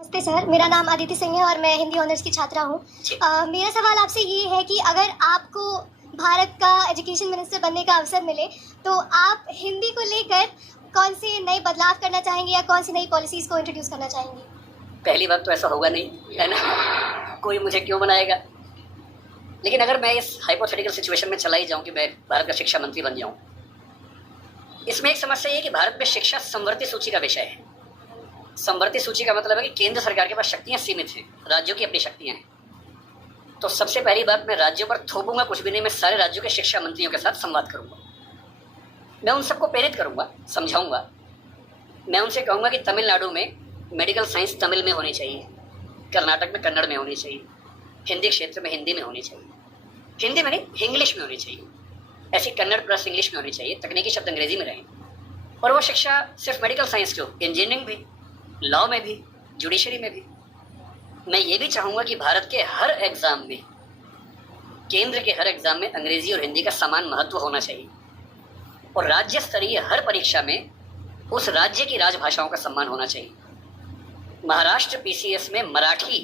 नमस्ते सर, मेरा नाम अदिति सिंह है और मैं हिंदी ऑनर्स की छात्रा हूँ। मेरा सवाल आपसे ये है कि अगर आपको भारत का एजुकेशन मिनिस्टर बनने का अवसर मिले तो आप हिंदी को लेकर कौन से नए बदलाव करना चाहेंगे या कौन सी नई पॉलिसीज़ को इंट्रोड्यूस करना चाहेंगे? पहली बात तो ऐसा होगा नहीं, है ना। कोई मुझे क्यों बनाएगा। लेकिन अगर मैं इस हाइपोथेटिकल सिचुएशन में चला ही जाऊं कि मैं भारत का शिक्षा मंत्री बन जाऊं, इसमें एक समस्या ये है कि भारत में शिक्षा संवर्ती सूची का विषय है। संवर्ती सूची का मतलब है कि केंद्र सरकार के पास शक्तियां सीमित हैं, राज्यों की अपनी शक्तियां हैं। तो सबसे पहली बात, मैं राज्यों पर थोपूंगा कुछ भी नहीं, मैं सारे राज्यों के शिक्षा मंत्रियों के साथ संवाद करूंगा। मैं उन सबको प्रेरित करूंगा, समझाऊंगा। मैं उनसे कहूंगा कि तमिलनाडु में मेडिकल साइंस तमिल में होनी चाहिए, कर्नाटक में कन्नड़ में होनी चाहिए, हिंदी क्षेत्र में हिंदी में होनी चाहिए, हिंदी में नहीं इंग्लिश में होनी चाहिए, ऐसी कन्नड़ प्लस इंग्लिश में होनी चाहिए, तकनीकी शब्द अंग्रेजी में रहें। और वो शिक्षा सिर्फ मेडिकल साइंस की हो, इंजीनियरिंग भी, लॉ में भी, जुडिशरी में भी। मैं ये भी चाहूँगा कि भारत के हर एग्ज़ाम में, केंद्र के हर एग्ज़ाम में अंग्रेजी और हिंदी का समान महत्व होना चाहिए। और राज्य स्तरीय हर परीक्षा में उस राज्य की राजभाषाओं का सम्मान होना चाहिए। महाराष्ट्र पीसीएस में मराठी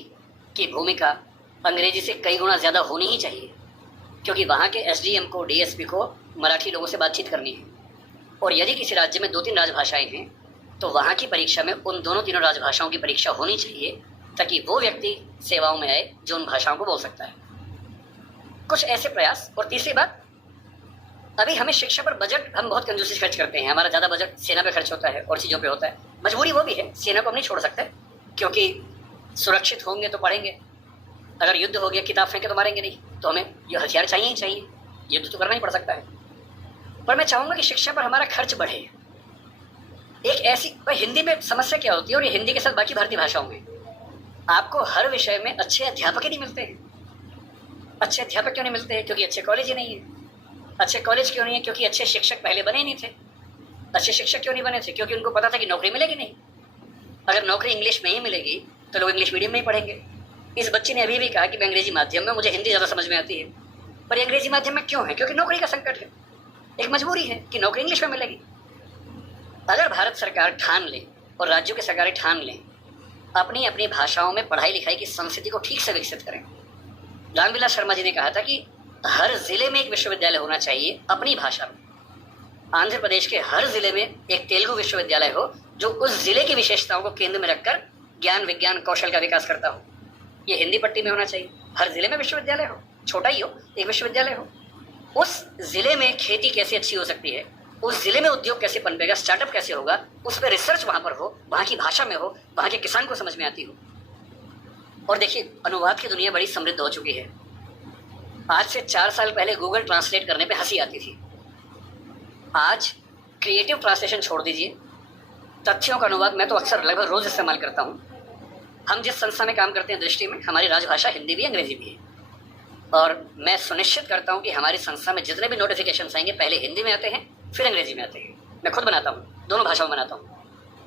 की भूमिका अंग्रेजी से कई गुना ज़्यादा होनी ही चाहिए, क्योंकि वहाँ के एसडीएम को, डीएसपी को मराठी लोगों से बातचीत करनी है। और यदि किसी राज्य में 2-3 राजभाषाएं हैं तो वहाँ की परीक्षा में उन दोनों तीनों राजभाषाओं की परीक्षा होनी चाहिए, ताकि वो व्यक्ति सेवाओं में आए जो उन भाषाओं को बोल सकता है। कुछ ऐसे प्रयास। और तीसरी बात, अभी हमें शिक्षा पर बजट हम बहुत कंजूसी खर्च करते हैं। हमारा ज़्यादा बजट सेना पे खर्च होता है और चीज़ों पे होता है। मजबूरी वो भी है, सेना को हम नहीं छोड़ सकते, क्योंकि सुरक्षित होंगे तो पढ़ेंगे। अगर युद्ध हो गया, किताब फेंके तो मारेंगे नहीं, तो हमें ये हथियार चाहिए ही चाहिए। युद्ध तो करना ही पड़ सकता है। पर मैं चाहूँगा कि शिक्षा पर हमारा खर्च बढ़े। एक ऐसी हिंदी में समस्या क्या होती है, और ये हिंदी के साथ बाकी भारतीय भाषाओं में, आपको हर विषय में अच्छे अध्यापक ही नहीं मिलते हैं। अच्छे अध्यापक क्यों नहीं मिलते हैं? क्योंकि अच्छे कॉलेज ही नहीं है। अच्छे कॉलेज क्यों नहीं है? क्योंकि अच्छे शिक्षक पहले बने ही नहीं थे। अच्छे शिक्षक क्यों नहीं बने थे? क्योंकि उनको पता था कि नौकरी मिलेगी नहीं। अगर नौकरी इंग्लिश में ही मिलेगी तो लोग इंग्लिश मीडियम में ही पढ़ेंगे। इस बच्चे ने अभी भी कहा कि मैं अंग्रेजी माध्यम में, मुझे हिंदी ज़्यादा समझ में आती है। पर ये अंग्रेजी माध्यम में क्यों है? क्योंकि नौकरी का संकट है। एक मजबूरी है कि नौकरी इंग्लिश में मिलेगी। अगर भारत सरकार ठान ले और राज्यों की सरकारें ठान लें, अपनी अपनी भाषाओं में पढ़ाई लिखाई की संस्कृति को ठीक से विकसित करें। रामविलास शर्मा जी ने कहा था कि हर जिले में एक विश्वविद्यालय होना चाहिए अपनी भाषा में। आंध्र प्रदेश के हर जिले में एक तेलुगु विश्वविद्यालय हो, जो उस जिले की विशेषताओं को केंद्र में रखकर ज्ञान, विज्ञान, कौशल का विकास करता हो। ये हिंदी पट्टी में होना चाहिए। हर जिले में विश्वविद्यालय हो, छोटा ही हो, एक विश्वविद्यालय हो। उस जिले में खेती कैसे अच्छी हो सकती है, उस जिले में उद्योग कैसे पनपेगा, स्टार्टअप कैसे होगा, उस पर रिसर्च वहाँ पर हो, वहाँ की भाषा में हो, वहाँ के किसान को समझ में आती हो। और देखिए, अनुवाद की दुनिया बड़ी समृद्ध हो चुकी है। आज से 4 साल पहले गूगल ट्रांसलेट करने पे हंसी आती थी। आज क्रिएटिव ट्रांसलेशन छोड़ दीजिए, तथ्यों का अनुवाद मैं तो अक्सर लगभग रोज इस्तेमाल करता हूँ। हम जिस संस्था में काम करते हैं, दृष्टि में हमारी राजभाषा हिंदी भी, अंग्रेजी भी है। और मैं सुनिश्चित करता हूँ कि हमारी संस्था में जितने भी नोटिफिकेशन आएंगे, पहले हिंदी में आते हैं, फिर अंग्रेजी में आते हैं। मैं खुद बनाता हूँ, दोनों भाषाओं में बनाता हूँ।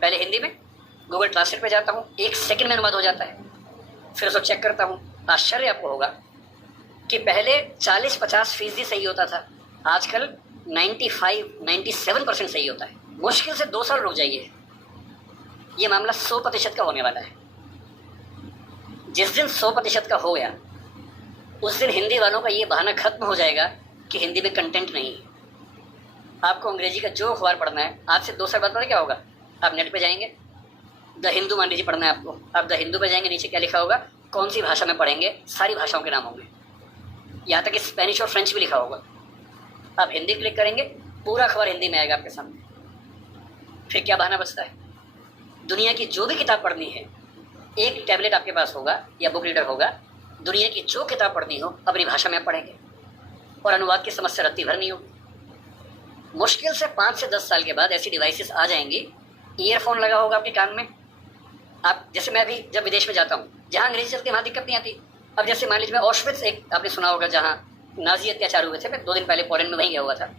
पहले हिंदी में गूगल ट्रांसलेट पे जाता हूँ, 1 सेकंड में अनुवाद हो जाता है, फिर उसको चेक करता हूँ। आश्चर्य आपको होगा कि पहले 40-50% सही होता था, आजकल 95-97% सही होता है। मुश्किल से 2 साल रुक जाइए, ये मामला 100% का होने वाला है। जिस दिन 100% का हो गया, उस दिन हिंदी वालों का ये बहाना खत्म हो जाएगा कि हिंदी में कंटेंट नहीं है। आपको अंग्रेजी का जो अखबार पढ़ना है, आज से 2 साल बाद पता क्या होगा? आप नेट पे जाएंगे, द हिंदू मान लीजिए पढ़ना है आपको, आप द हिंदू पे जाएंगे, नीचे क्या लिखा होगा, कौन सी भाषा में पढ़ेंगे, सारी भाषाओं के नाम होंगे, यहाँ तक कि स्पेनिश और फ्रेंच भी लिखा होगा। आप हिंदी क्लिक करेंगे, पूरा अखबार हिंदी में आएगा आपके सामने। फिर क्या बहाना बचता है? दुनिया की जो भी किताब पढ़नी है, एक टैबलेट आपके पास होगा या बुक रीडर होगा, दुनिया की जो किताब पढ़नी हो अपनी भाषा में पढ़ेंगे, और अनुवाद की समस्या रत्ती भर नहीं होगी। मुश्किल से 5 से 10 साल के बाद ऐसी डिवाइसेस आ जाएंगी, ईयरफोन लगा होगा आपके कान में। आप जैसे, मैं अभी जब विदेश में जाता हूँ, जहाँ अंग्रेजी चलती है वहाँ दिक्कत नहीं आती। अब जैसे मान लीजिए मैं ऑशविट्ज़, एक आपने सुना होगा, जहाँ नाजी अत्याचार हुए थे, मैं 2 दिन पहले पोलैंड में वहीं गया हुआ था।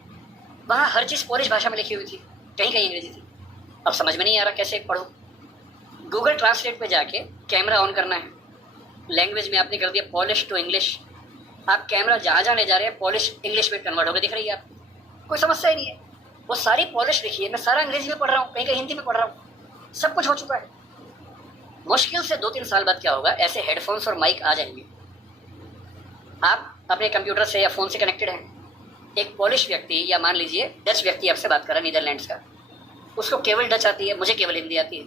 वहाँ हर चीज़ पोलिश भाषा में लिखी हुई थी, कहीं कहीं अंग्रेजी थी। अब समझ में नहीं आ रहा कैसे पढ़ूँ। गूगल ट्रांसलेट पे जाके कैमरा ऑन करना है, लैंग्वेज में आपने कर दिया पॉलिश टू इंग्लिश, आप कैमरा जहाँ जहाँ ले जा रहे हैं पॉलिश इंग्लिश में कन्वर्ट होकर दिख रही है आपको, कोई समस्या ही नहीं है। वो सारी पॉलिश लिखी है, मैं सारा अंग्रेजी में पढ़ रहा हूँ, कहीं कहीं हिंदी में पढ़ रहा हूँ, सब कुछ हो चुका है। मुश्किल से 2-3 साल बाद क्या होगा, ऐसे हेडफोन्स और माइक आ जाएंगे। आप अपने कंप्यूटर से या फ़ोन से कनेक्टेड हैं, एक पॉलिश व्यक्ति या मान लीजिए डच व्यक्ति आपसे बात कर रहा है नीदरलैंड्स का, उसको केवल डच आती है, मुझे केवल हिंदी आती है।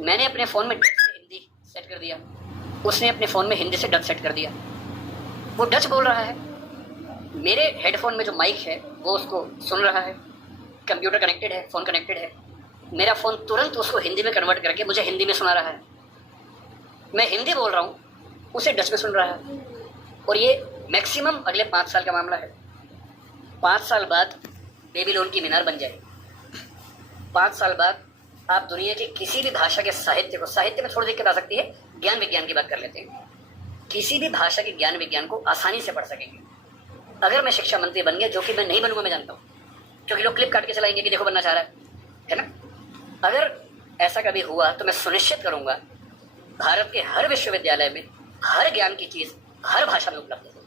मैंने अपने फ़ोन में डच से हिंदी सेट कर दिया, उसने अपने फ़ोन में हिंदी से डच सेट कर दिया, वो डच बोल रहा है, मेरे हेडफोन में जो माइक है वो उसको सुन रहा है, कंप्यूटर कनेक्टेड है, फ़ोन कनेक्टेड है, मेरा फ़ोन तुरंत उसको हिंदी में कन्वर्ट करके मुझे हिंदी में सुना रहा है। मैं हिंदी बोल रहा हूँ, उसे डच में सुन रहा है। और ये मैक्सिमम अगले 5 साल का मामला है। 5 साल बाद बेबीलोन की मीनार बन जाए। 5 साल बाद आप दुनिया की किसी भी भाषा के साहित्य को, साहित्य में थोड़ी दिक्कत आ सकती है, ज्ञान विज्ञान की बात कर लेते हैं, किसी भी भाषा के ज्ञान विज्ञान को आसानी से पढ़ सकेंगे अगर मैं शिक्षा मंत्री बन गया, जो कि मैं नहीं बनूंगा, मैं जानता हूँ, क्योंकि लोग क्लिप काट के चलाएंगे कि देखो बनना चाह रहा है ना। अगर ऐसा कभी हुआ तो मैं सुनिश्चित करूंगा भारत के हर विश्वविद्यालय में हर ज्ञान की चीज़ हर भाषा में उपलब्ध हो।